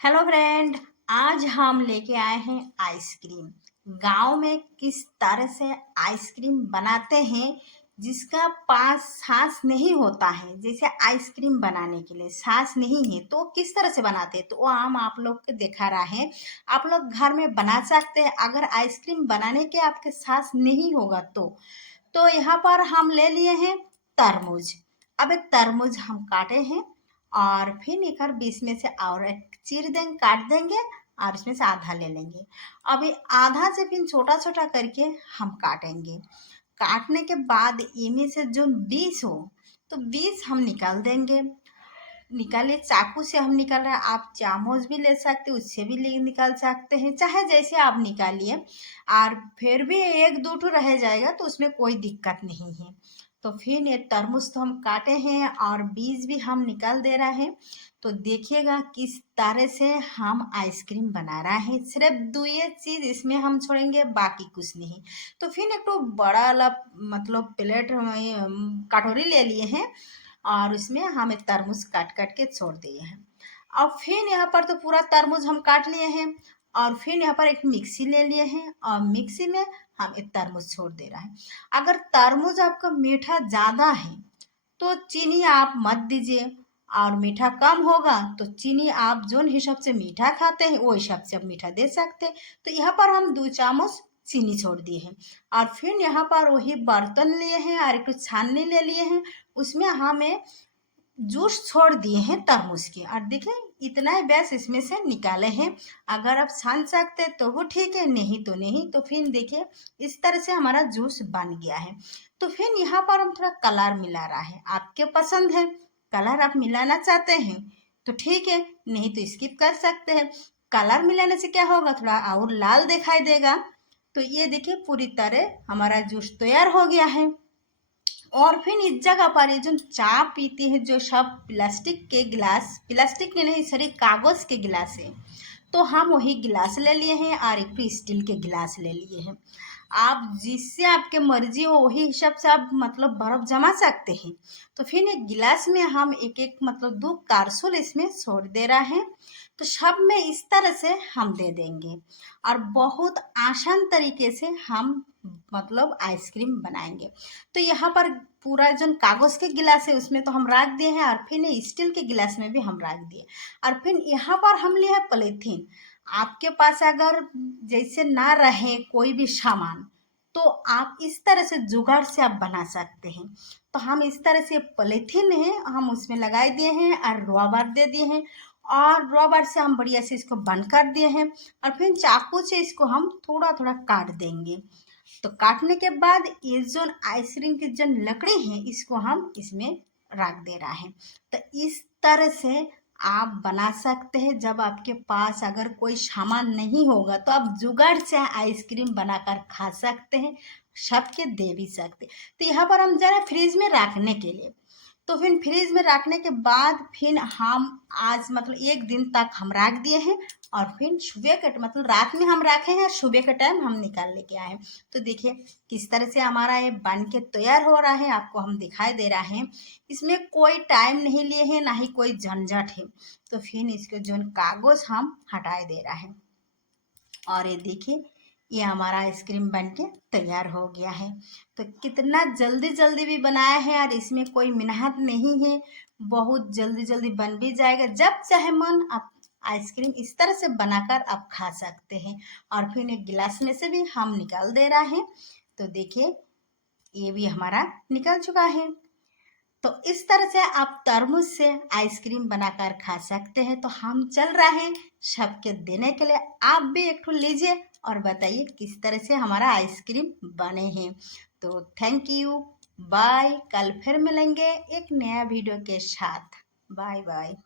Hello friend. आज हम लेके आए हैं आइसक्रीम। गांव में किस तरह से आइसक्रीम बनाते हैं जिसका पास सांस नहीं होता है। जैसे आइसक्रीम बनाने के लिए सांस नहीं है तो किस तरह से बनाते हैं तो वो हम आप लोग के दिखा रहा है। आप लोग घर में बना सकते हैं अगर आइसक्रीम बनाने के आपके सांस नहीं होगा तो यहाँ पर हम ले लिए हैं तरबूज। अब एक तरबूज हम काटे हैं और फिर निकर बीच में से और एक चीर देंगे, काट देंगे और इसमें से आधा ले लेंगे। अभी आधा से फिर छोटा छोटा करके हम काटेंगे। काटने के बाद इनमें से जो बीज हो तो बीज हम निकाल देंगे। निकालिए, चाकू से हम निकाल रहे हैं, आप चामच भी ले सकते हैं, उससे भी निकाल सकते हैं, चाहे जैसे आप निकालिए। और फिर भी एक दो ठो रह जाएगा तो उसमें कोई दिक्कत नहीं है। तो फिर ये तरबूज तो हम काटे हैं और बीज भी हम निकाल दे रहे हैं। तो देखिएगा किस तरह से हम आइसक्रीम बना रहे हैं। सिर्फ दो ये चीज इसमें हम छोड़ेंगे, बाकी कुछ नहीं। तो फिर एक तो बड़ा वाला मतलब प्लेट कटोरी ले लिए हैं और उसमें हम एक तरबूज काट काट के छोड़ दिए हैं। और फिर यहाँ पर तो पूरा तरबूज हम काट लिए हैं और फिर यहाँ पर एक मिक्सी ले लिए हैं और मिक्सी में हम एक तरबूज छोड़ दे रहे हैं। अगर तरबूज आपका मीठा ज़्यादा है तो चीनी आप मत दीजिए, और मीठा कम होगा तो चीनी आप जो हिसाब से मीठा खाते हैं वो हिसाब से आप मीठा दे सकते हैं। तो यहाँ पर हम 2 चम्मच चीनी छोड़ दिए हैं और फिर यहाँ पर वही बर्तन लिए हैं और एक छाननी ले लिए हैं, उसमें हमें जूस छोड़ दिए हैं तरबूज के। और देखिए इतना ही बस इसमें से निकाले हैं। अगर आप छान सकते तो वो ठीक है, नहीं तो नहीं। तो फिर देखिए इस तरह से हमारा जूस बन गया है। तो फिर यहाँ पर हम थोड़ा कलर मिला रहा है, आपके पसंद है। कलर आप मिलाना चाहते हैं तो ठीक है, नहीं तो स्किप कर सकते हैं। कलर मिलाने से क्या होगा, थोड़ा और लाल दिखाई देगा। तो ये देखिए पूरी तरह हमारा जूस तैयार हो गया है। और फिर इस जगह पर ये जो चाय पीती है जो सब प्लास्टिक के गिलास, प्लास्टिक के नहीं सॉरी कागज के गिलास है, तो हम वही गिलास ले लिए हैं और एक भी स्टील के गिलास ले लिए हैं। आप जिससे आपके मर्जी हो वही हिसाब से आप मतलब बर्फ जमा सकते हैं। तो फिर एक गिलास में हम एक एक मतलब 2 कारसूल इसमें छोड़ दे रहे हैं। तो सब में इस तरह से हम दे देंगे और बहुत आसान तरीके से हम मतलब आइसक्रीम बनाएंगे। तो यहाँ पर पूरा जो कागज के गिलास है उसमें तो हम रख दिए हैं और फिर स्टील के गिलास में भी हम रख दिए। और फिर यहाँ पर हम लिए हैं पॉलीथीन। आपके पास अगर जैसे ना रहे कोई भी सामान तो आप इस तरह से जुगाड़ से आप बना सकते हैं। तो हम इस तरह से पॉलीथीन है हम उसमें लगाए दिए हैं और रबर दे दिए हैं और रबर से हम बढ़िया से इसको बंद कर दिए हैं। और फिर चाकू से इसको हम थोड़ा थोड़ा काट देंगे। तो काटने के बाद ये जो आइसक्रीम की जो लकड़ी है इसको हम इसमें रख दे रहा है। तो इस तरह से आप बना सकते हैं। जब आपके पास अगर कोई सामान नहीं होगा तो आप जुगाड़ से आइसक्रीम बनाकर खा सकते हैं, सबके दे भी सकते। तो यहाँ पर हम जरा फ्रिज में रखने के लिए, तो फिर फ्रिज में रखने के बाद फिर हम आज मतलब एक दिन तक हम रख दिए हैं और फिर सुबह के मतलब रात में हम रखे हैं, सुबह के टाइम हम निकाल लेके आए हैं। तो देखिए किस तरह से हमारा ये बन के तैयार हो रहा है, आपको हम दिखाई दे रहा है। इसमें कोई टाइम नहीं लिए हैं, ना ही कोई झंझट है। तो फिर इसके जो कागज हम हटा दे रहा है और ये देखिए ये हमारा आइसक्रीम बनके तैयार हो गया है। तो कितना जल्दी जल्दी भी बनाया है और इसमें कोई मेहनत नहीं है, बहुत जल्दी जल्दी बन भी जाएगा। जब चाहे मन आप आइसक्रीम इस तरह से बनाकर आप खा सकते हैं। और फिर एक गिलास में से भी हम निकाल दे रहा है। तो देखिए ये भी हमारा निकल चुका है। तो इस तरह से आप तरबूज से आइसक्रीम बनाकर खा सकते हैं। तो हम चल रहे हैं सबके देने के लिए, आप भी एक ठो लीजिए और बताइए किस तरह से हमारा आइसक्रीम बने हैं। तो थैंक यू, बाय। कल फिर मिलेंगे एक नया वीडियो के साथ। Bye bye.